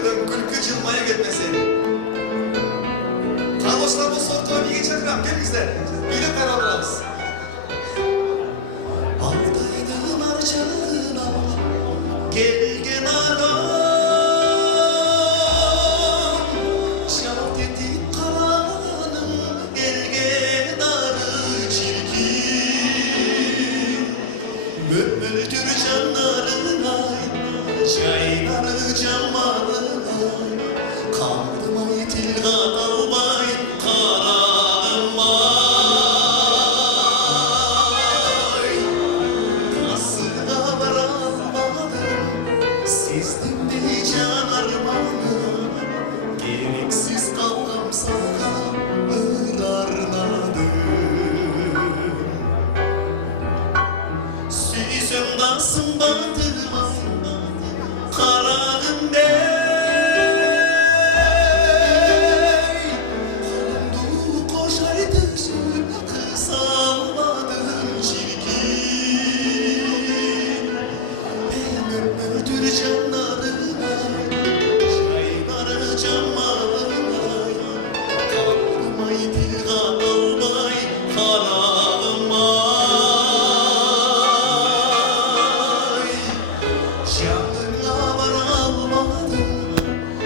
Türk'ün külkü cılmaya gitmesin. Kardeşler bu sortuğa bir geçelim. Gel bizler. Bilip beraberimiz. Aldaydın arcana, gelgen adam. Şart edip karanım, gelgen arı çirkin. Mümmüldür canlarına, çayları camalına. Kaldım ay tilga kalmay, kararım ay. Nasına varamadım, sizdim de can armanım. Gereksiz kaldım sana, ırarladım. Süzümdansın bandıma, kararım bey. Kondu koşaydı sür, kısalmadın çirkin. Hem ömürdür canlarına, çayları camalına. Kaldım ay dilga almay, kararım ay. Canına var almadım,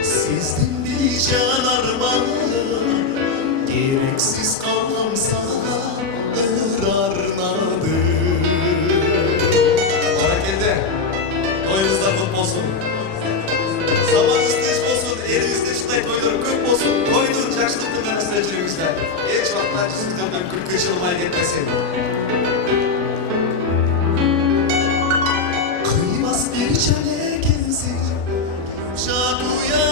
sizden bir can armağanım. Gereksiz kaldım sana, ırarladım. Harekette, toyunuzda kutlu olsun. Zamanınız tez olsun, erinizde şunday toylar köp olsun. Toyunun yaşlı kıllarınızda жүріңіздер. Hiç vaktlar yüzünden külkü çılmaya gitmesin. Kıymaz bir çene gelsin, şakuya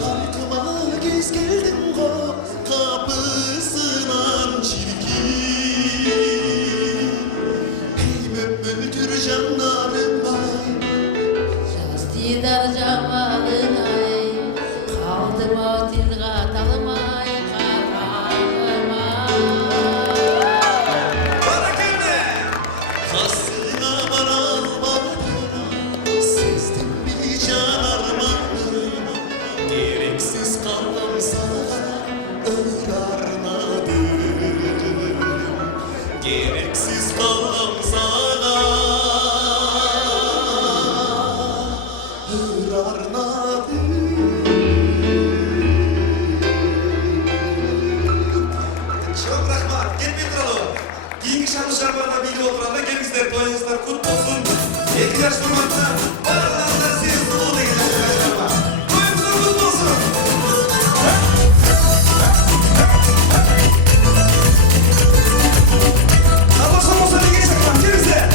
halkıma göz geldin o kapısından çirkin. Hey mümmüldür canlarım ay, Didar camalın ay, kaldım o tilga talmay, kararım ay. Barakende! Hasına varamadım, sizden bir can armağanım. Gereksiz kaldım sana, ırarladım. Gereksiz kaldım sana, ırarladım. Çok rahmat, gitmeyin duralım. Keyingi şanlı şarbarda bilgi oturanda gelizler, toyunuzlar kutlu olsun. 2 yaş durmakta, oralarda siz dolu da gelin şarbar. Toyunuzlar kutlu olsun. Kardeşler olsa bir geçelim, gelizler.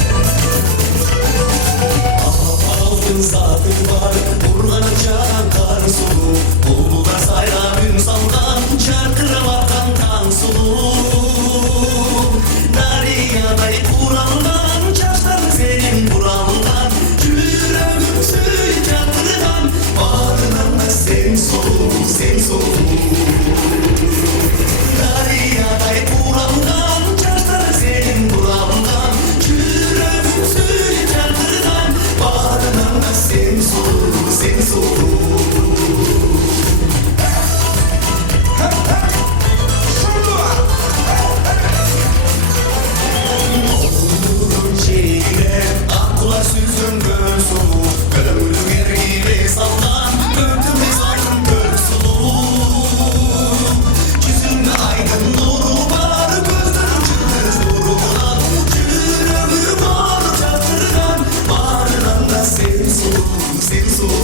Altın zatı var, burlanacak kar sulu. Buldular sayra gün saldan, çarkıra bakan kan sulu. Dariyaday kuraldan, çarşlar senin buraldan. Yüreğim suyu çatırdan, bağrından da sen solu, sen solu. Dariyaday kuraldan, çarşlar senin buraldan. Yüreğim suyu çatırdan, bağrından da sen solu, sen solu. Ordunun şeyine akla süzün göl solu. Gönlüm gibi sallan, öptüm saldım gök sulu. Yüzümde aydın nuru var, gözlerim çıldırır nurundan. Yüreğim var çatırdan, bağrından da sen sulu, sen sulu.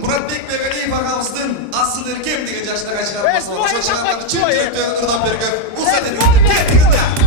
Murat Bek ve Veli Bakamız'ın asıl erkem diye yaşına kaçırmasın. Şu şarkıları çift çift ırdan berge. Bu zaten kendinizde.